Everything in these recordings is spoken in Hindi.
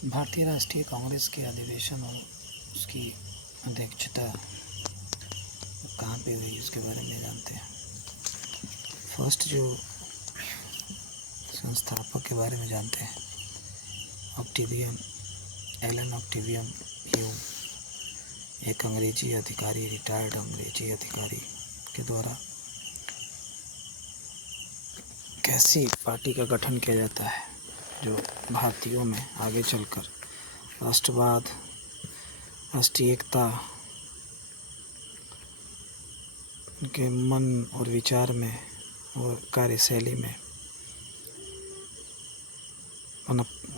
भारतीय राष्ट्रीय कांग्रेस के अधिवेशन और उसकी अध्यक्षता कहाँ पे हुई उसके बारे में जानते हैं। फर्स्ट जो संस्थापक के बारे में जानते हैं, ऑक्टेवियन, एलन ऑक्टेवियन ह्यूम, एक अंग्रेजी अधिकारी, रिटायर्ड अंग्रेजी अधिकारी के द्वारा कैसी पार्टी का गठन किया जाता है जो भारतीयों में आगे चलकर राष्ट्रवाद, राष्ट्रीय एकता उनके मन और विचार में और कार्यशैली में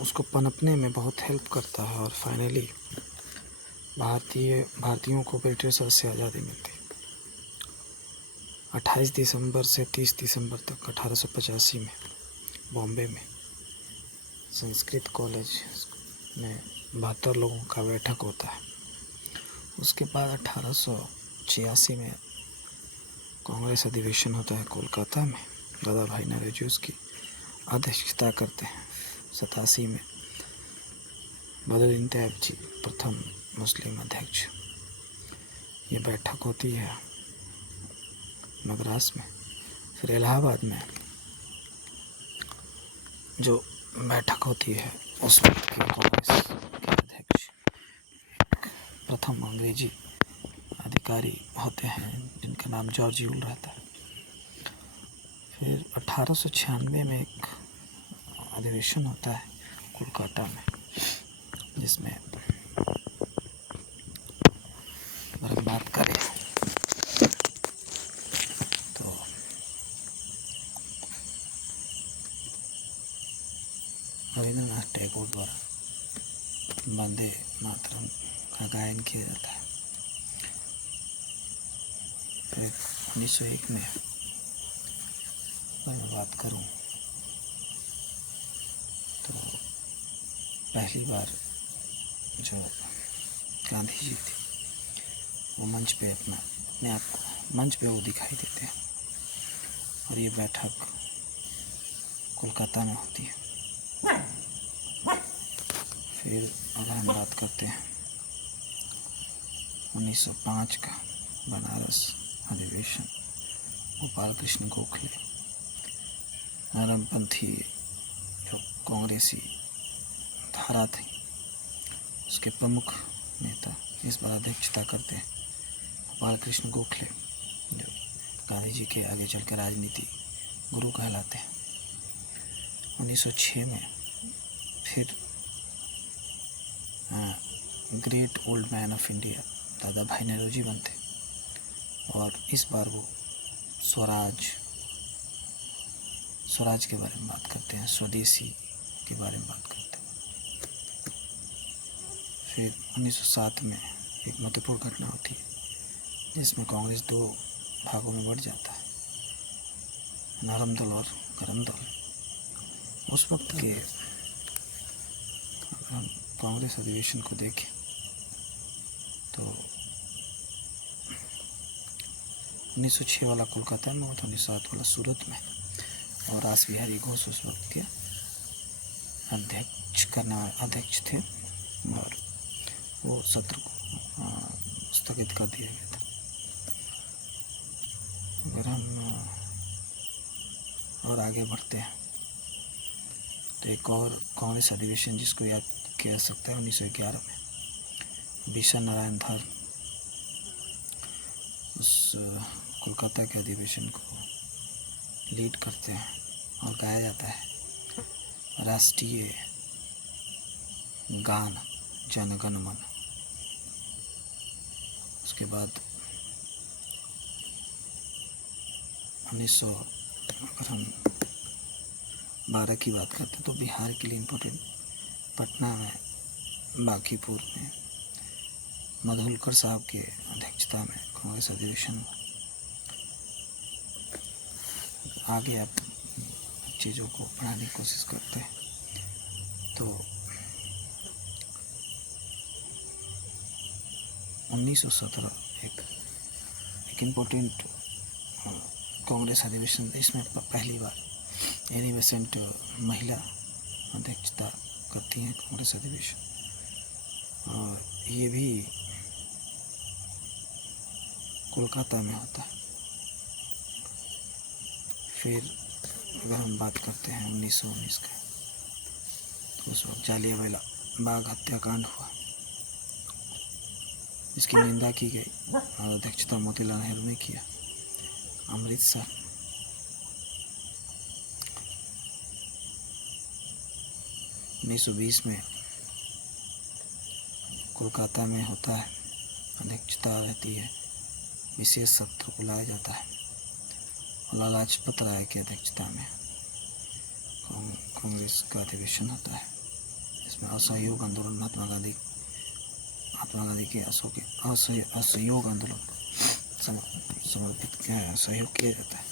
उसको पनपने में बहुत हेल्प करता है और फाइनली भारतीयों को ब्रिटिशर से आज़ादी मिलती। 28 दिसंबर से 30 दिसंबर तक 1885 में बॉम्बे में संस्कृत कॉलेज में 72 लोगों का बैठक होता है। उसके बाद 1886 में कांग्रेस अधिवेशन होता है कोलकाता में। दादा भाई नौरोजी उसकी अध्यक्षता करते हैं। 87 में बदरुद्दीन तैयब जी प्रथम मुस्लिम अध्यक्ष। ये बैठक होती है मद्रास में। फिर इलाहाबाद में जो बैठक होती है उस वक्त के कांग्रेस के अध्यक्ष प्रथम अंग्रेजी अधिकारी होते हैं जिनका नाम जॉर्ज यूल रहता है। फिर 1896 में एक अधिवेशन होता है कोलकाता में जिसमें अगर हम बात करें तो रविंद्रनाथ टैगोर द्वारा वंदे मातरम का गायन किया जाता है। फिर 1901 में अगर मैं बात करूं तो पहली बार जो गांधी जी थे वो मंच पे अपने आप को मंच पे वो दिखाई देते हैं और ये बैठक कोलकाता में होती है। फिर अगर हम बात करते हैं 1905 का बनारस अधिवेशन, गोपाल कृष्ण गोखले नरमपंथी जो कांग्रेसी धारा थी उसके प्रमुख नेता इस बार अध्यक्षता करते हैं। गोपाल कृष्ण गोखले जो गांधी जी के आगे चलकर राजनीति गुरु कहलाते हैं। 1906 में फिर great old man of India दादा भाई नौरोजी बनते और इस बार वो स्वराज के बारे में बात करते हैं, स्वदेशी के बारे में बात करते हैं। फिर 1907 में एक महत्वपूर्ण घटना होती है जिसमें कांग्रेस दो भागों में बढ़ जाता है, नरम दल और गरम दल। उस वक्त के अगर हम कांग्रेस अधिवेशन को देखें तो 1906 वाला कोलकाता में और 1907 वाला सूरत में, और रास बिहारी घोष उस वक्त के अध्यक्ष थे और वो सत्र को स्थगित कर दिया गया था। अगर हम और आगे बढ़ते हैं तो एक और कांग्रेस अधिवेशन जिसको याद किया जा सकता है 1911 में बिशन नारायण धर उस कोलकाता के अधिवेशन को लीड करते हैं और गाया जाता है राष्ट्रीय गान जन गण मन। उसके बाद 1900 अगर हम 12 की बात करते हैं तो बिहार के लिए इम्पोर्टेंट पटना में बांकीपुर में मधुलकर साहब के अध्यक्षता में कांग्रेस अधिवेशन। आगे आप चीज़ों को पढ़ाने की कोशिश करते हैं तो 1917 एक इम्पोर्टेंट कांग्रेस अधिवेशन। इसमें पहली बार एनी बेसेंट महिला अध्यक्षता करती हैं कांग्रेस अधिवेशन, और ये भी कोलकाता में होता है। फिर अगर हम बात करते हैं 1919 का, तो उस वक्त जालियांवाला बाग हत्याकांड हुआ, इसकी निंदा की गई और अध्यक्षता मोतीलाल नेहरू ने किया। अमृतसर, 1920 में कोलकाता में होता है, अध्यक्षता रहती है, विशेष सत्र बुलाया जाता है और लाला लाजपत राय की अध्यक्षता में कांग्रेस का अधिवेशन होता है। इसमें असहयोग आंदोलन महात्मा गांधी के असहयोग आंदोलन समर्पित सहयोग किया जाता है।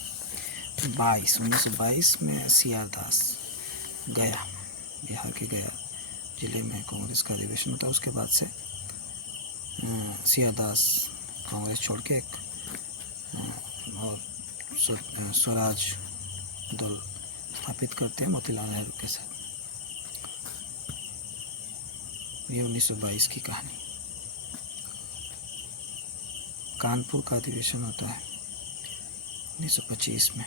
1922 में CR दास, गया, बिहार के गया जिले में कांग्रेस का अधिवेशन होता है। उसके बाद से CR दास कांग्रेस छोड़ के एक और स्वराज दल स्थापित करते हैं मोतीलाल नेहरू के साथ। ये 1922 की कहानी। कानपुर का अधिवेशन होता है 1925 में।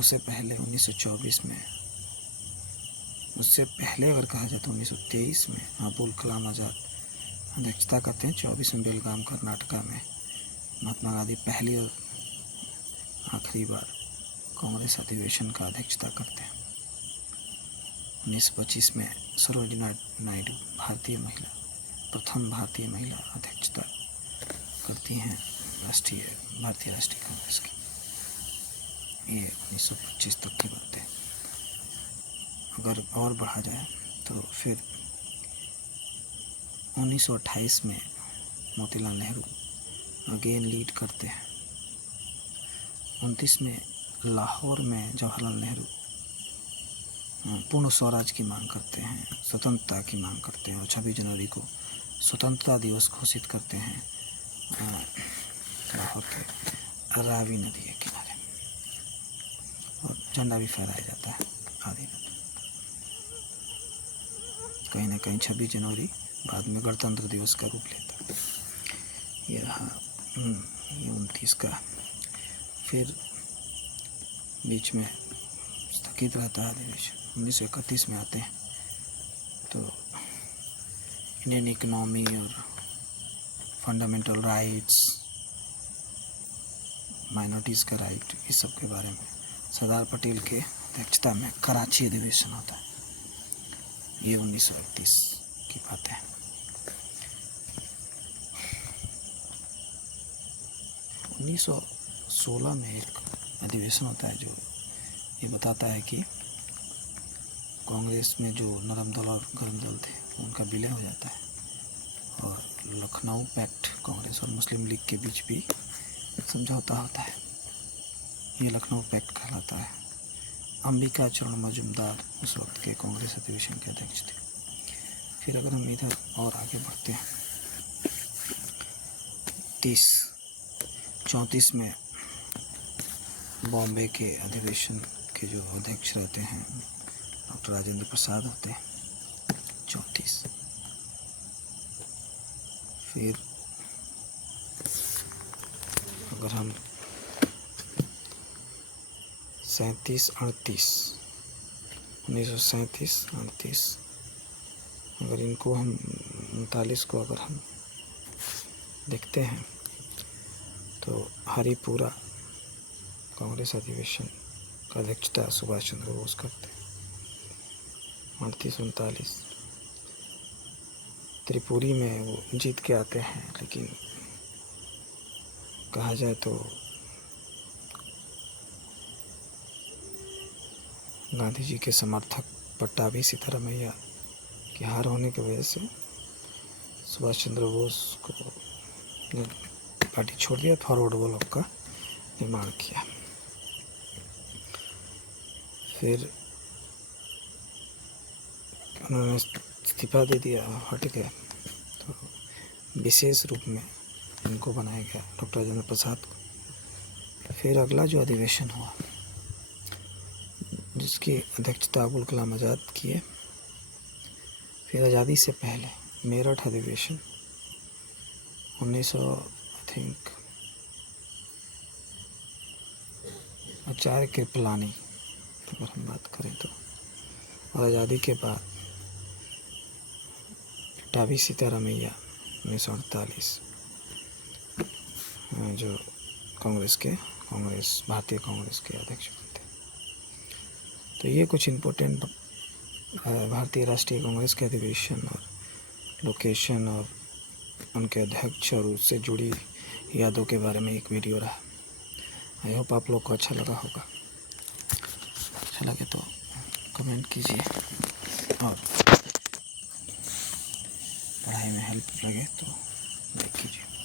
उससे पहले 1924 में, उससे पहले अगर कहा जाए तो 1923 में अबुल कलाम आज़ाद अध्यक्षता करते हैं। 24 में बेलगाम कर्नाटका में महात्मा गांधी पहली और आखिरी बार कांग्रेस अधिवेशन का अध्यक्षता करते हैं। 1925 में सरोजिनी नायडू प्रथम भारतीय महिला अध्यक्षता करती हैं भारतीय राष्ट्रीय कांग्रेस की। ये 1925 तक की बात है। अगर और बढ़ा जाए तो फिर 1928 में मोतीलाल नेहरू अगेन लीड करते हैं। 29 में लाहौर में जवाहरलाल नेहरू पूर्ण स्वराज की मांग करते हैं, स्वतंत्रता की मांग करते हैं और 26 जनवरी को स्वतंत्रता दिवस घोषित करते हैं लाहौर के रावी नदी के किनारे, और झंडा भी फहराया जाता है आदि रात। कहीं ना कहीं 26 जनवरी बाद में गणतंत्र दिवस का रूप लेता है। ये रहा ये 29 का। फिर बीच में स्थगित रहता है अधिवेशन। 1931 में आते हैं तो इंडियन इकोनॉमी और फंडामेंटल राइट्स, माइनॉरिटीज़ का राइट, इस सब के बारे में सरदार पटेल के अध्यक्षता में कराची अधिवेशन होता है। ये 1931 की बात है। 1916 में एक अधिवेशन होता है जो ये बताता है कि कांग्रेस में जो नरम दल और गर्म दल थे उनका विलय हो जाता है, और लखनऊ पैक्ट कांग्रेस और मुस्लिम लीग के बीच भी समझौता होता है। ये लखनऊ पैक्ट कहलाता है। अंबिका चरण मजूमदार उस वक्त के कांग्रेस अधिवेशन के अध्यक्ष थे। फिर अगर हम इधर और आगे बढ़ते हैं, 34 में बॉम्बे के अधिवेशन के जो अध्यक्ष रहते हैं डॉक्टर राजेंद्र प्रसाद होते हैं। 34 फिर अगर हम 1937-38 अगर इनको हम 39 को अगर हम देखते हैं तो हरिपुरा कांग्रेस अधिवेशन का अध्यक्षता सुभाष चंद्र बोस करते हैं। 38-39 त्रिपुरी में वो जीत के आते हैं, लेकिन कहा जाए तो गांधी जी के समर्थक पट्टाभी सीतारामैया की हार होने की वजह से सुभाष चंद्र बोस को पार्टी छोड़ दिया, फॉरवर्ड ब्लॉक का निर्माण किया। फिर उन्होंने इस्तीफा दे दिया, हट गया, तो विशेष रूप में इनको बनाया गया डॉक्टर राजेंद्र प्रसाद को। फिर अगला जो अधिवेशन हुआ जिसकी इसकी अध्यक्षता अबुल कलाम आज़ाद किए। फिर आज़ादी से पहले मेरठ अधिवेशन 1904 के प्लानी अगर हम बात करें तो, और आज़ादी के बाद टावी सीतारामैया 1948 जो भारतीय कांग्रेस के अध्यक्ष बनते। तो ये कुछ इम्पोर्टेंट भारतीय राष्ट्रीय कांग्रेस के अधिवेशन और लोकेशन और उनके अध्यक्ष और उससे जुड़ी यादों के बारे में एक वीडियो रहा। आई होप आप लोग को अच्छा लगा होगा। अच्छा लगे तो कमेंट कीजिए और पढ़ाई में हेल्प लगे तो लाइक कीजिए।